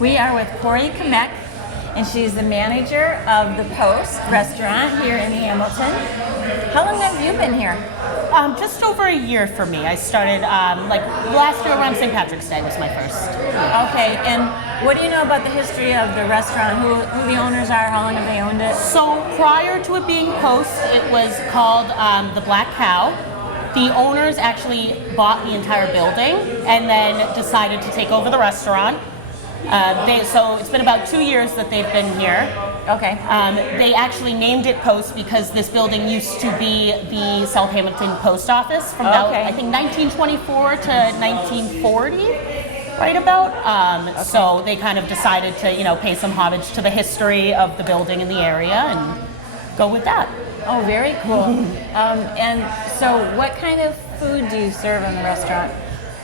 We are with Cori, and she's the manager of the Post restaurant here in Hamilton. How long have you been here? Just over a year for me. I started last year around St. Patrick's Day was my first. Okay, and what do you know about the history of the restaurant? Who the owners are? How long have they owned it? So prior to it being Post, it was called the Black Cow. The owners actually bought the entire building and then decided to take over the restaurant. So it's been about 2 years that they've been here. Okay. They actually named it Post because this building used to be the South Hamilton Post Office from about, I think, 1924 to 1940, right about. So they kind of decided to, pay some homage to the history of the building in the area and go with that. Oh, very cool. And so what kind of food do you serve in the restaurant?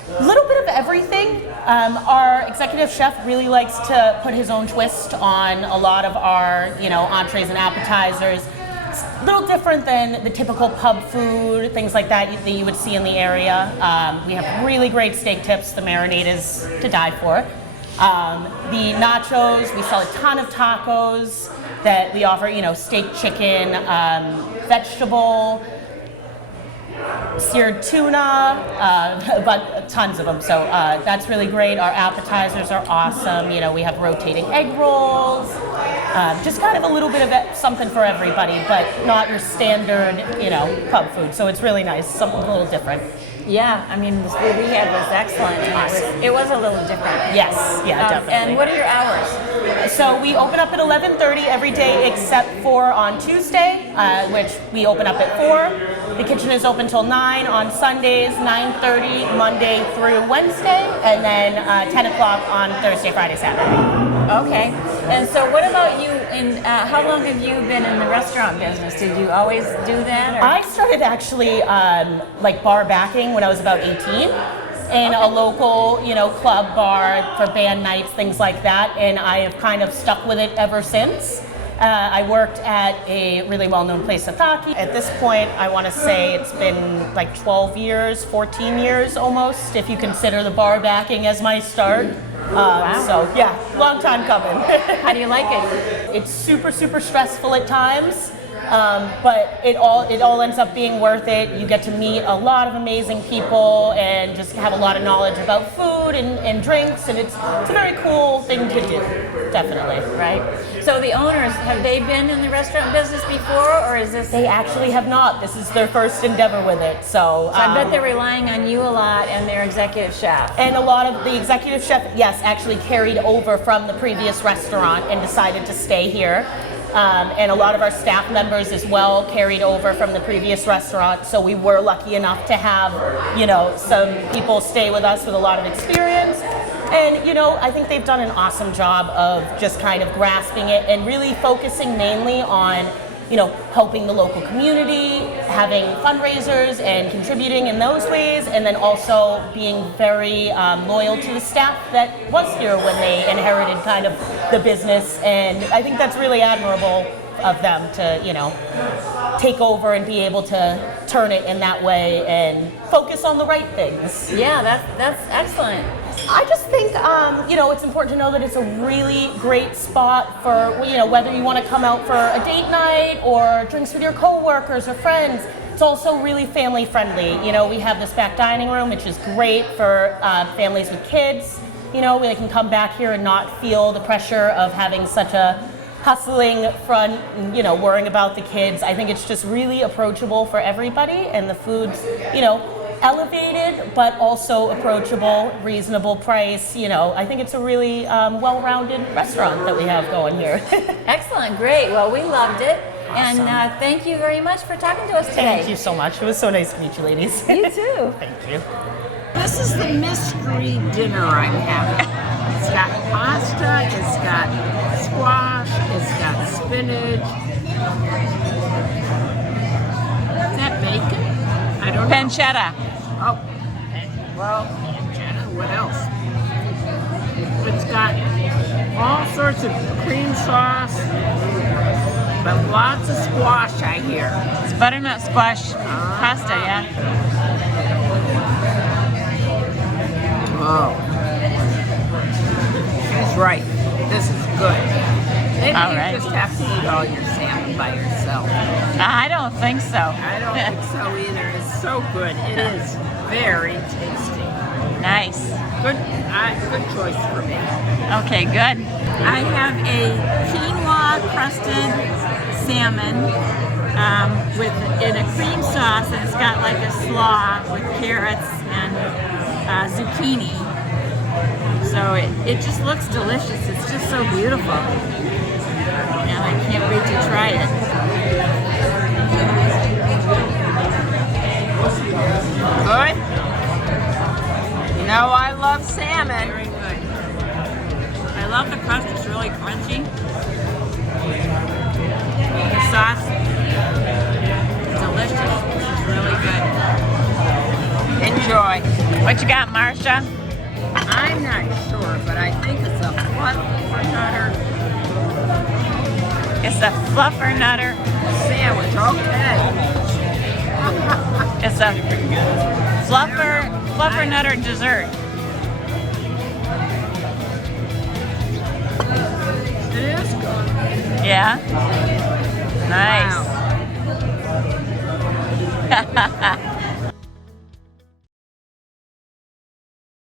A little bit of everything. Our executive chef really likes to put his own twist on a lot of our, entrees and appetizers. It's a little different than the typical pub food, things like that you would see in the area. We have really great steak tips. The marinade is to die for. The nachos, we sell a ton of tacos that we offer, steak, chicken, vegetable, seared tuna, but tons of them. So that's really great. Our appetizers are awesome. We have rotating egg rolls. Just kind of a little bit of something for everybody, but not your standard, pub food. So it's really nice, something a little different. Yeah, I mean, the food we had was excellent. And it was a little different. Yes, yeah, definitely. And what are your hours? So we open up at 11:30 every day except for on Tuesday, which we open up at 4. The kitchen is open till 9 on Sundays, 9:30 Monday through Wednesday, and then 10 o'clock on Thursday, Friday, Saturday. Okay. And so what about you, how long have you been in the restaurant business? Did you always do that? Or? I started actually bar backing when I was about 18 in a local, club bar for band nights, things like that, and I have kind of stuck with it ever since. I worked at a really well-known place, Sataki. At this point, I want to say it's been like 12 years, 14 years almost, if you consider the bar backing as my start. Wow. So yeah, long time coming. How do you like it? It's super, super stressful at times. But it all ends up being worth it. You get to meet a lot of amazing people and just have a lot of knowledge about food and drinks, and it's a very cool thing to do, definitely. Right. So the owners, have they been in the restaurant business before, or is this? They actually have not. This is their first endeavor with it. So I bet they're relying on you a lot and their executive chef. And a lot of the executive chef, yes, actually carried over from the previous restaurant and decided to stay here. And a lot of our staff members as well carried over from the previous restaurant. So we were lucky enough to have, some people stay with us with a lot of experience. And, I think they've done an awesome job of just kind of grasping it and really focusing mainly on, helping the local community, having fundraisers and contributing in those ways, and then also being very loyal to the staff that was here when they inherited kind of the business. And I think that's really admirable of them to, take over and be able to turn it in that way and focus on the right things. Yeah, that's excellent. I just think, it's important to know that it's a really great spot for, whether you want to come out for a date night or drinks with your coworkers or friends. It's also really family friendly. We have this back dining room, which is great for families with kids. Where they can come back here and not feel the pressure of having such a hustling front and, worrying about the kids. I think it's just really approachable for everybody, and the food's, elevated, but also approachable, reasonable price. I think it's a really well-rounded restaurant that we have going here. Excellent, great. Well, we loved it. Awesome. And thank you very much for talking to us today. Thank you so much. It was so nice to meet you, ladies. You too. Thank you. This is the mystery dinner I'm having. It's got pasta, it's got squash, it's got spinach. Is that bacon? I don't know. Pancetta. Oh, well, what else? It's got all sorts of cream sauce, but lots of squash, I hear. It's butternut squash pasta, yeah. Oh. She's right. This is good. Maybe All you right. just have to eat all your salmon by yourself. I don't think so. I don't think so either. It's so good. It is very tasty. Nice. Good choice for me. Okay, good. I have a quinoa crusted salmon in a cream sauce, and it's got like a slaw with carrots and zucchini. So it just looks delicious. It's just so beautiful, and I can't wait to try it. Good. You know I love salmon. Very good. I love the crust. It's really crunchy. The sauce is delicious. It's really good. Enjoy. What you got, Marcia? I'm not sure, but I think it's a fluffernutter It's a fluffernutter. sandwich. Okay. It's a fluffernutter dessert. It is good. Yeah. Nice. Wow.